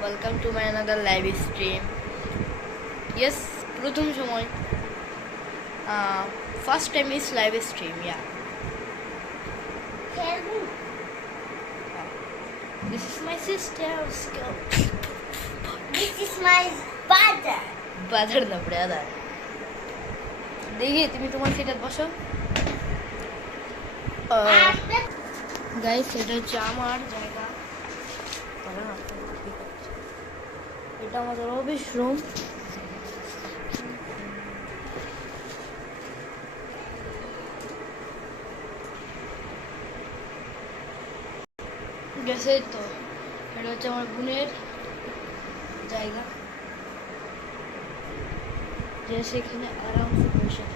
Welcome to my another live stream. Yes, প্রথম সময় first time is live stream, yeah. This is my sister. This is my brother. Brother না brother. দেখি তুমি তোমার সিটে বসো। গাইস এটা হচ্ছে আমার জায়গা। এটা আমাদের অফিস রুম। গেছে তো এটা হচ্ছে আমার বোনের জায়গা, যে সেখানে আরামসে বসে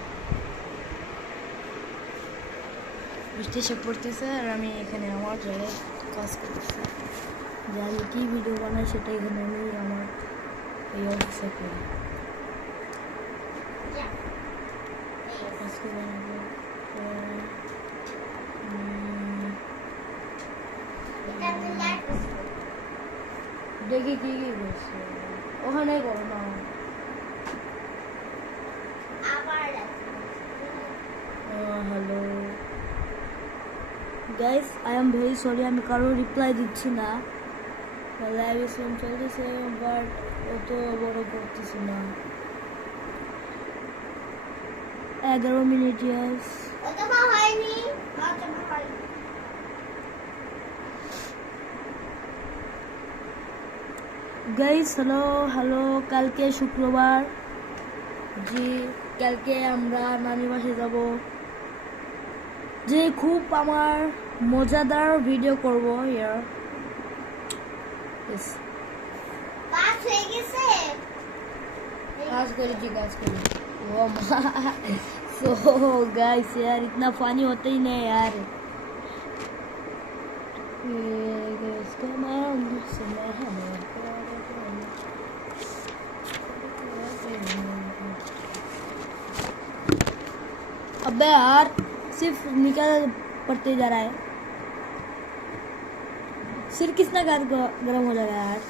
বৃষ্টি এসে পড়তেছে আর আমি এখানে আমার জায়গায় কাজ করতেছি। যে আমি কী ভিডিও বানাই সেটা এখানে আমি আমার এই অফিসে করি। আজকে বানাবো দেখি কি কি করছে ওখানে করো না। Hello guys, I am very sorry, আমি কারো রিপ্লাই দিচ্ছি না। লাইভ স্ট্রিম চলতেছে বাট অত বড় করতেছি না। 11 মিনিট। ইয়াস গাইস, হ্যালো। কালকে শুক্রবার, জি কালকে আমরা নানি বাসে যাব, যে খুব আমার মজাদার ভিডিও করব। ইয়ার পাস হয়ে গেছে। काज करी। ओ सो गाइस यार इतना फनी होता ही नहीं यार। अबे यार सिर्फ निकल पड़ते जा रहा है। सिर कितना गर्म हो जाएगा यार।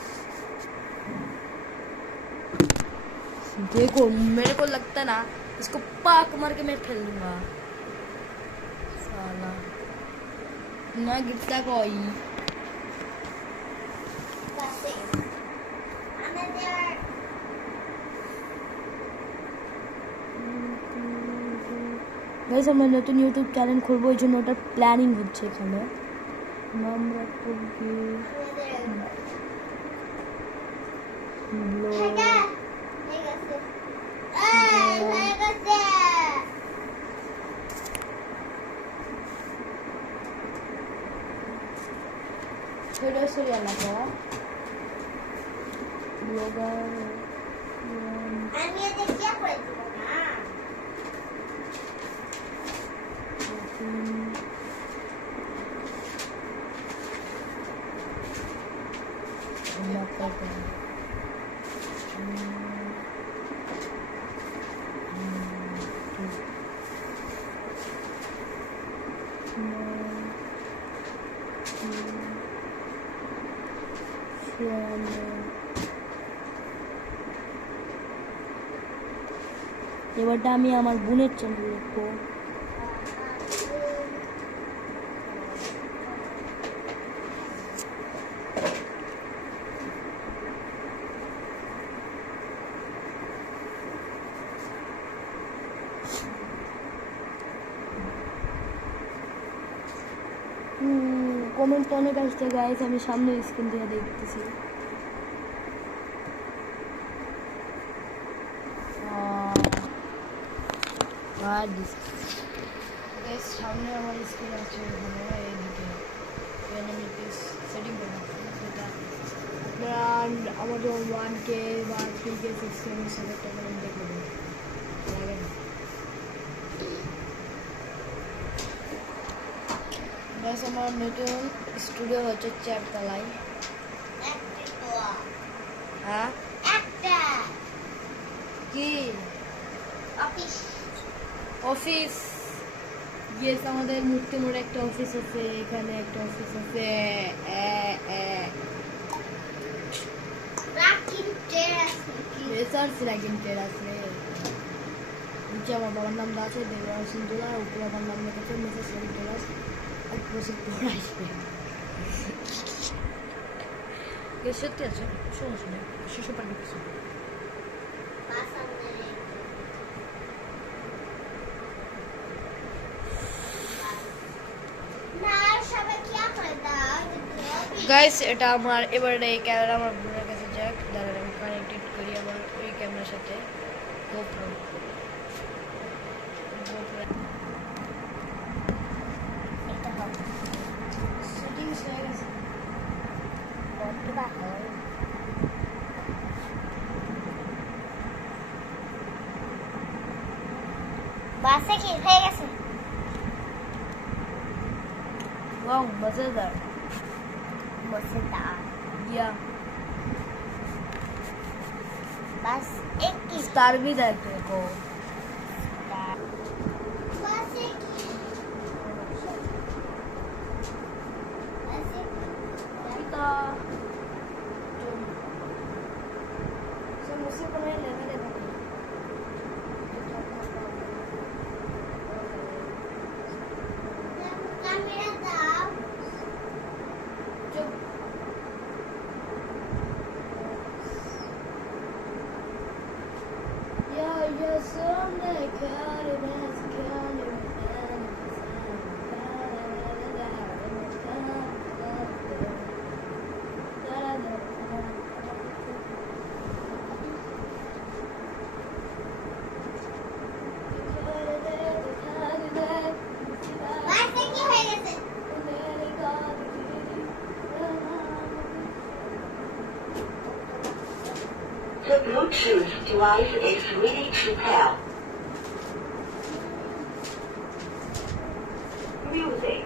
देखो मेरे को लगता है ना इसको पाक मार के मैं फेल दूंगा साला, ना गिरता कोई। গাইস আমরা নতুন ইউটিউব চ্যানেল খুলবো, এই জন্য ওটার প্ল্যানিং হচ্ছে। এখানে নাম রাখবো Sudah lah blogger. আমি এটা কি করেছি না? এবারটা আমি আমার বোনের চ্যানেল লিখবো। কমেন্ট অনেক আসছে গাইস, আমি সামনে স্ক্রিন থেকে দেখতেছি। সামনে আমার স্ক্রিন আছে, এইদিকে আমি সেটিং করে আপনারা আমাদের 1K বা 3K 6K 7 টাকা দেখবেন লাগে না। বাস আমার নতুন স্টুডিও হচ্ছে 4 তলায়। হ্যাঁ একটা কি অফিস? ইয়েস, আমাদের মূর্তি মোড়ে একটা অফিস আছে, এখানে একটা অফিস আছে। সার্চ রেগেন্টেড আসলে নিচে আমার বাবার নাম দেওয়া আছে দেবরাজ সিং তোলা, উপরে আমার নাম লেখা আছে মিসেস রেগেন্টেড এক বছর পর আসবে। সত্যি আছে, সমস্যা নেই, শিশু পাখি কিছু গাইস। এটা আমার এবারে এই ক্যামেরা আমার বোনের কাছে যাক, দাঁড়ান আমি কানেক্টেড করি আমার ওই ক্যামেরার সাথে গোপ্রো। সেটিংস হয়ে গেছে। বাসে কি হয়ে গেছে? ওয়াও মজাদার। मजेदार या बस एक की स्टार भी देख देखो। बस एक की kita समोसे बनाए लेने देना कैमरा दाव या सोने करे बस करे बस एक की হয়ে গেছে The Bluetooth device is ready to pair. Music.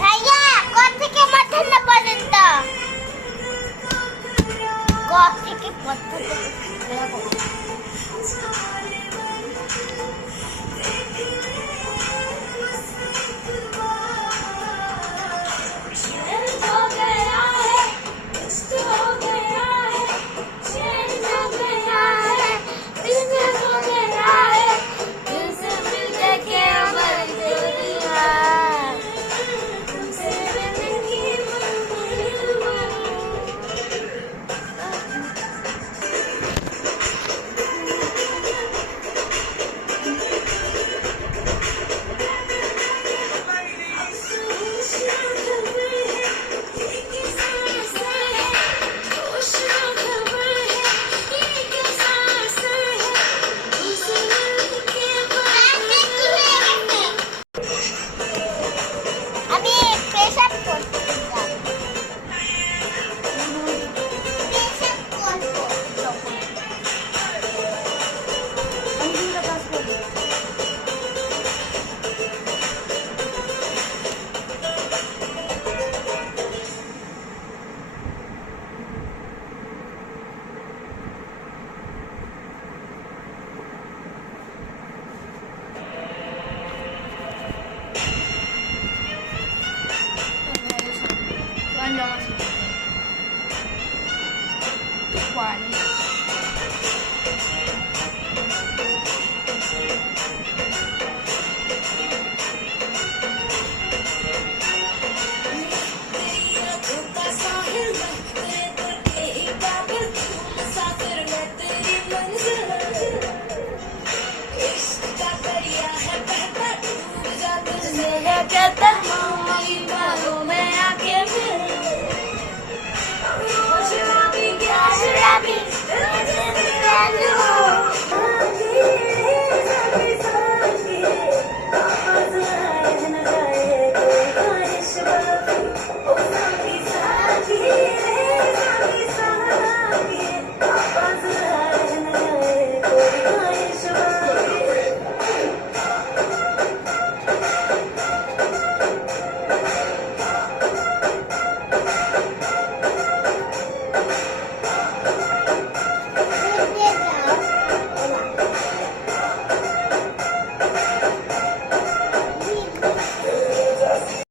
ভাইয়া কোথা থেকে মাথানা পর্যন্ত কোথা থেকে পর্যন্ত আমি পেশাব করতে যাব পেশাব করব আমি দুটো কাজ করবো। one.